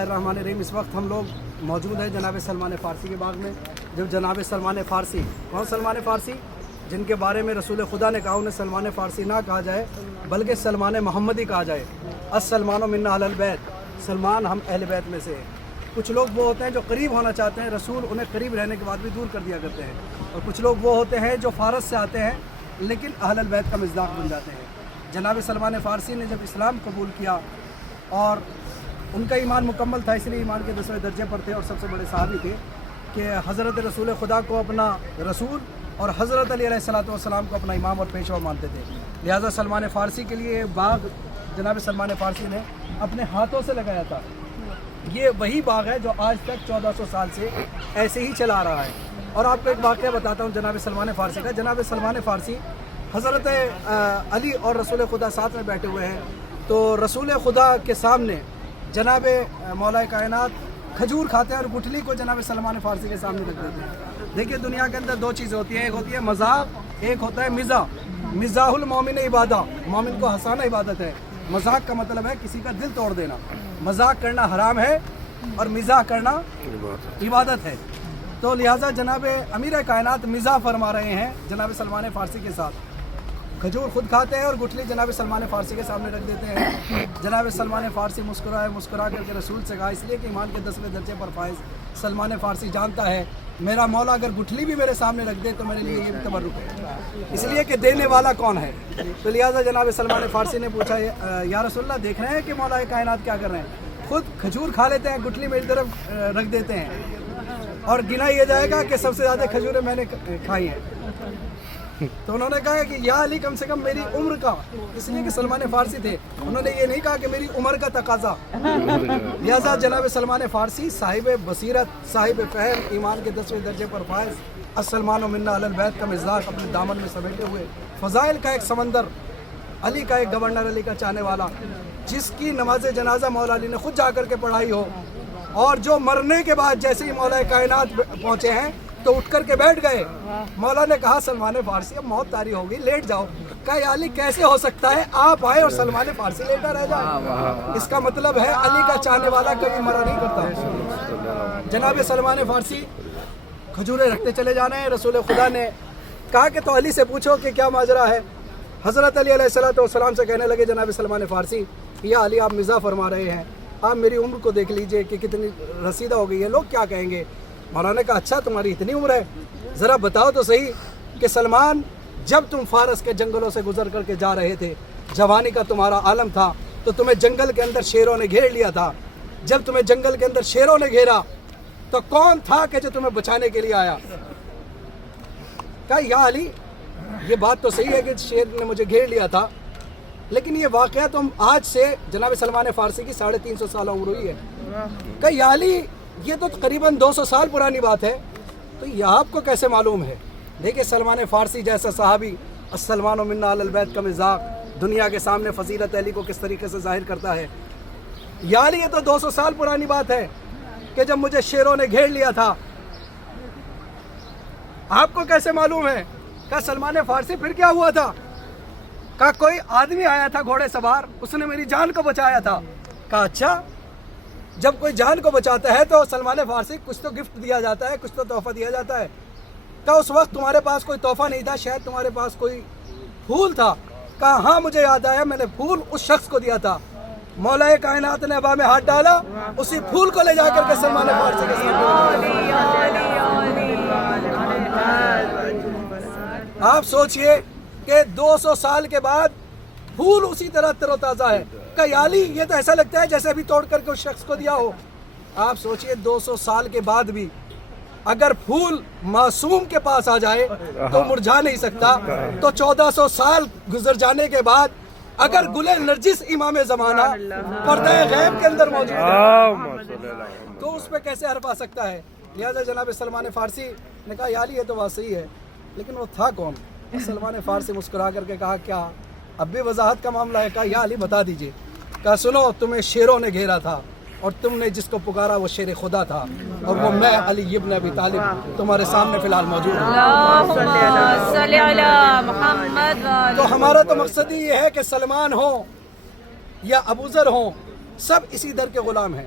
الرحمن الرحیم۔ اس وقت ہم لوگ موجود ہیں جناب سلمان فارسی کے باغ میں۔ جب جناب سلمان فارسی، کون سلمان فارسی؟ جن کے بارے میں رسول خدا نے کہا انہیں سلمان فارسی نہ کہا جائے بلکہ سلمان محمدی کہا جائے۔ السلمان منا اہل البیت، سلمان ہم اہل بیت میں سے ہیں۔ کچھ لوگ وہ ہوتے ہیں جو قریب ہونا چاہتے ہیں، رسول انہیں قریب رہنے کے بعد بھی دور کر دیا کرتے ہیں، اور کچھ لوگ وہ ہوتے ہیں جو فارس سے آتے ہیں لیکن اہل البیت کا مصداق بن جاتے ہیں۔ جناب سلمان فارسی نے جب اسلام قبول کیا اور ان کا ایمان مکمل تھا، اس لیے ایمان کے 10ویں درجے پر تھے اور سب سے بڑے صحابی تھے کہ حضرت رسول خدا کو اپنا رسول اور حضرت علی علیہ السلام کو اپنا امام اور پیشوا مانتے تھے۔ لہٰذا سلمان فارسی کے لیے باغ جناب سلمان فارسی نے اپنے ہاتھوں سے لگایا تھا۔ یہ وہی باغ ہے جو آج تک 1400 سال سے ایسے ہی چلا رہا ہے۔ اور آپ کو ایک واقعہ بتاتا ہوں جناب سلمان فارسی کا۔ جناب سلمان فارسی حضرت علی اور رسول خدا ساتھ میں بیٹھے ہوئے ہیں، تو رسول خدا کے سامنے جناب مولا کائنات کھجور کھاتے ہیں اور گٹھلی کو جناب سلمان فارسی کے سامنے رکھ دیتے ہیں۔ دیکھیے دنیا کے اندر دو چیزیں ہوتی ہیں، ایک ہوتی ہے مذاق، ایک ہوتا ہے مزاح۔ مزاح المومن عبادہ، مومن کو ہنسانا عبادت ہے۔ مذاق کا مطلب ہے کسی کا دل توڑ دینا۔ مذاق کرنا حرام ہے اور مزاح کرنا عبادت ہے۔ تو لہٰذا جناب امیر کائنات مزاح فرما رہے ہیں جناب سلمان فارسی کے ساتھ۔ کھجور خود کھاتے ہیں اور گٹھلی جناب سلمان فارسی کے سامنے رکھ دیتے ہیں۔ جناب سلمان فارسی مسکرا کر کے رسول سے کہا، اس لیے کہ ایمان کے 10ویں درجے پر فائز سلمان فارسی جانتا ہے میرا مولا اگر گٹھلی بھی میرے سامنے رکھ دے تو میرے لیے یہ بھی تبرک ہے، اس لیے کہ دینے والا کون ہے۔ تو لہٰذا جناب سلمان فارسی نے پوچھا، یا رسول اللہ دیکھ رہے ہیں کہ مولا کائنات کیا کر رہے ہیں، خود کھجور کھا لیتے ہیں، گٹھلی میری طرف رکھ دیتے ہیں اور گنا یہ جائے گا کہ سب سے زیادہ کھجوریں میں نے کھائی ہیں۔ تو انہوں نے کہا کہ یا علی کم سے کم میری عمر کا، اس لیے کہ سلمان فارسی تھے، انہوں نے یہ نہیں کہا کہ میری عمر کا تقاضا۔ لہٰذا جناب سلمان فارسی صاحب بصیرت، صاحب فہم، ایمان کے 10ویں درجے پر فائز، السلمان منا اہل البیت کا مصداق اپنے دامن میں سمیٹے ہوئے، فضائل کا ایک سمندر، علی کا ایک گورنر، علی کا چاہنے والا، جس کی نماز جنازہ مولا علی نے خود جا کر کے پڑھائی ہو، اور جو مرنے کے بعد جیسے ہی مولا کائنات پہنچے ہیں تو اٹھ کر کے بیٹھ گئے۔ مولا نے کہا سلمان فارسی اب موت طاری ہوگی، لیٹ جاؤ۔ کہا یا علی کیسے ہو سکتا ہے، آپ آئے اور سلمان فارسی لیٹا رہ جائے؟ اس کا مطلب ہے علی کا چاہنے والا کبھی مرا نہیں کرتا۔ جناب سلمان فارسی کھجوریں رکھتے چلے جا رہے ہیں۔ رسول خدا نے کہا کہ تو علی سے پوچھو کہ کیا ماجرا ہے۔ حضرت علی علیہ السلام سے کہنے لگے جناب سلمان فارسی، یا علی آپ مزاح فرما رہے ہیں، آپ میری عمر کو دیکھ لیجئے کہ کتنی رسیدہ ہو گئی ہے، لوگ کیا کہیں گے۔ مولانا نے کہا اچھا تمہاری اتنی عمر ہے، ذرا بتاؤ تو صحیح کہ سلمان جب تم فارس کے جنگلوں سے گزر کر کے جا رہے تھے، جوانی کا تمہارا عالم تھا، تو تمہیں جنگل کے اندر شیروں نے گھیر لیا تھا۔ جب تمہیں جنگل کے اندر شیروں نے گھیرا تو کون تھا کہ جو تمہیں بچانے کے لیے آیا؟ کہا یا علی یہ بات تو صحیح ہے کہ شیر نے مجھے گھیر لیا تھا، لیکن یہ واقعہ تو آج سے جناب سلمان فارسی کی 350 سال عمر ہوئی ہے۔ کہا یا علی یہ تو تقریباً 200 سال پرانی بات ہے، تو یہ آپ کو کیسے معلوم ہے؟ دیکھیں سلمان فارسی جیسا صحابی، السلمان منا اہل البیت کا مصداق، دنیا کے سامنے فضیلت علی کو کس طریقے سے ظاہر کرتا ہے۔ یا علی یہ تو 200 سال پرانی بات ہے کہ جب مجھے شیروں نے گھیر لیا تھا، آپ کو کیسے معلوم ہے؟ کہا سلمان فارسی پھر کیا ہوا تھا؟ کہا کوئی آدمی آیا تھا گھوڑے سوار، اس نے میری جان کو بچایا تھا۔ کہا اچھا، جب کوئی جان کو بچاتا ہے تو سلمان فارسی کچھ تو گفٹ دیا جاتا ہے، کچھ تو تحفہ دیا جاتا ہے۔ کہا اس وقت تمہارے پاس کوئی تحفہ نہیں تھا، شاید تمہارے پاس کوئی پھول تھا۔ کہا ہاں مجھے یاد آیا، میں نے پھول اس شخص کو دیا تھا۔ مولا کائنات نے ہوا میں ہاتھ ڈالا، اسی پھول کو لے جا کر کے سلمان فارسی کے سامنے۔ آپ سوچئے کہ 200 سال کے بعد پھول اسی طرح تر و تازہ ہے۔ کہ یا علی یہ تو ایسا لگتا ہے جیسے ابھی توڑ کر کے اس شخص کو دیا ہو۔ آپ سوچئے 200 سال کے بعد بھی اگر پھول معصوم کے پاس آ جائے تو مرجھا نہیں سکتا، تو 1400 سال گزر جانے کے بعد اگر گل نرجس امام زمانہ پردہ غیب کے اندر موجود ہے تو اس پہ کیسے حرف آ سکتا ہے؟ لہٰذا جناب سلمان فارسی نے کہا یا علی یہ تو بات صحیح ہے، لیکن وہ تھا کون؟ سلمان فارسی مسکرا کر کے کہا کیا اب بھی وضاحت کا معاملہ ہے؟ کہا یا علی بتا دیجئے۔ کہا سنو تمہیں شیروں نے گھیرا تھا اور تم نے جس کو پکارا وہ شیر خدا تھا، اور وہ میں علی ابن ابی طالب تمہارے سامنے فی الحال موجود ہوں۔ تو ہمارا تو مقصد ہی یہ ہے کہ سلمان ہوں یا ابوذر ہوں، سب اسی در کے غلام ہیں۔